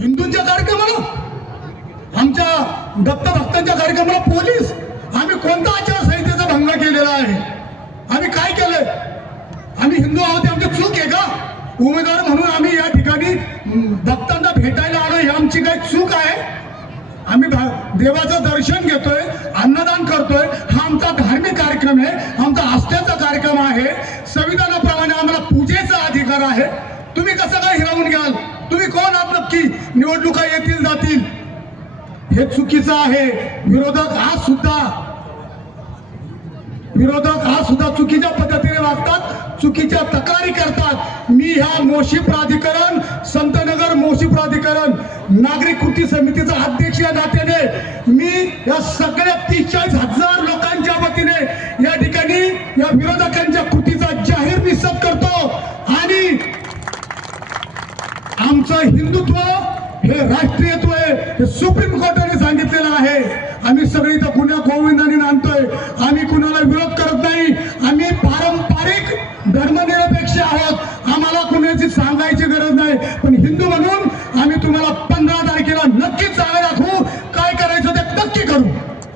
हिंदूंच्या कार्यक्रमाला, आमच्या दत्तभक्तांच्या कार्यक्रमाला पोलीस, आम्ही कोणता आचारसंहितेचा भंग केलेला आहे? आम्ही काय केलंय? आम्ही हिंदू आहोत, आमची चूक आहे का? उमेदवार म्हणून आम्ही या ठिकाणी भक्तांना भेटायला आलो, ही आमची काही चूक आहे? आम्ही देवाचं दर्शन घेतोय, अन्नदान करतोय, हा आमचा धार्मिक कार्यक्रम आहे, आमचा आस्थेचा कार्यक्रम आहे, संविधानाप्रमाणे आम्हाला पूजेचा अधिकार आहे. तुम्ही कसं काय हिरावून घ्याल? तुम्ही कोण आहात नक्की? निवडणुका येतील जातील, हे चुकीचं आहे. विरोधक आज सुद्धा चुकीच्या पद्धतीने वागतात, चुकीच्या तक्रारी करतात. मी ह्या मोशी प्राधिकरण, संतनगर मोशी प्राधिकरण नागरिक कृती समितीचा अध्यक्ष या नात्याने मी या सगळ्या 43,000 लोकांच्या वतीने या ठिकाणी या विरोधकांच्या कृतीचा जाहीर निषेध करतो. आणि आमचं हिंदुत्व हे राष्ट्रीयत्व आहे, हे सुप्रीम कोर्टाने सांगितलेलं आहे. आम्ही सगळी इथं